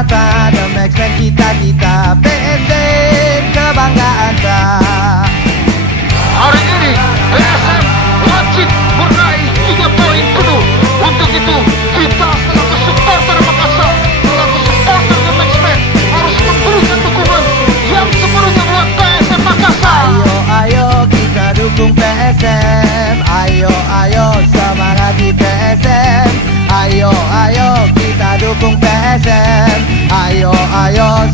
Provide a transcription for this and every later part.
nyata, The Maxman kita PSM kebanggaan tak. Hari ini PSM wajib meraih 3 poin penuh. Untuk itu kita selaku supporter Makassar, selaku supporter The Maxman harus memberikan dukungan yang sepenuhnya buat PSM Makassar. Ayo kita dukung PSM. Ayo semangat di PSM. Ayo kita dukung PSM. Ayo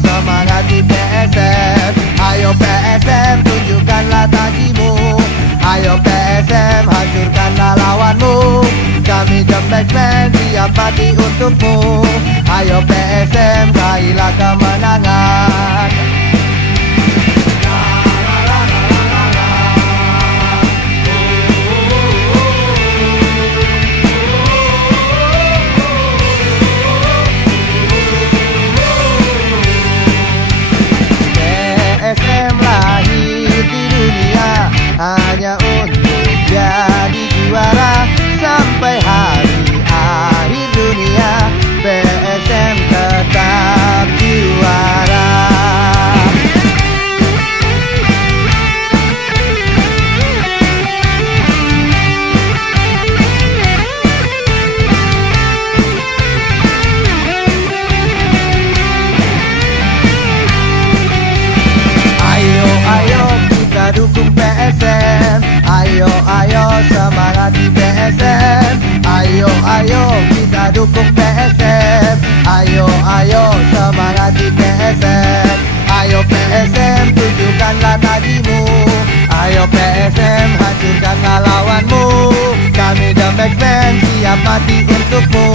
semangat di PSM. Ayo PSM tunjukkanlah tajimu. Ayo PSM hancurkanlah lawanmu. Kami The Maxman siap mati untukmu. Ayo PSM raihlah kemenangan. PSM lahir di dunia hanya untuk jadi juara. Sampai hari akhir dunia PSM tetap juara. Ayo kita dukung PSM. Ayo semangat di PSM. Ayo kita dukung PSM. Ayo semangat di PSM. Ayo PSM tunjukkanlah tajimu. Ayo PSM hancurkanlah lawanmu. Kami The Maxman siap mati untukmu.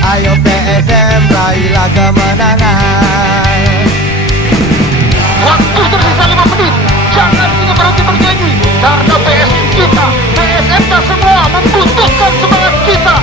Ayo PSM raihlah kemenangan. Waktu tersisa 5 menit. Jangan kita berhenti bernyanyi, karena PSM kita, PSM kita semua membutuhkan semangat kita.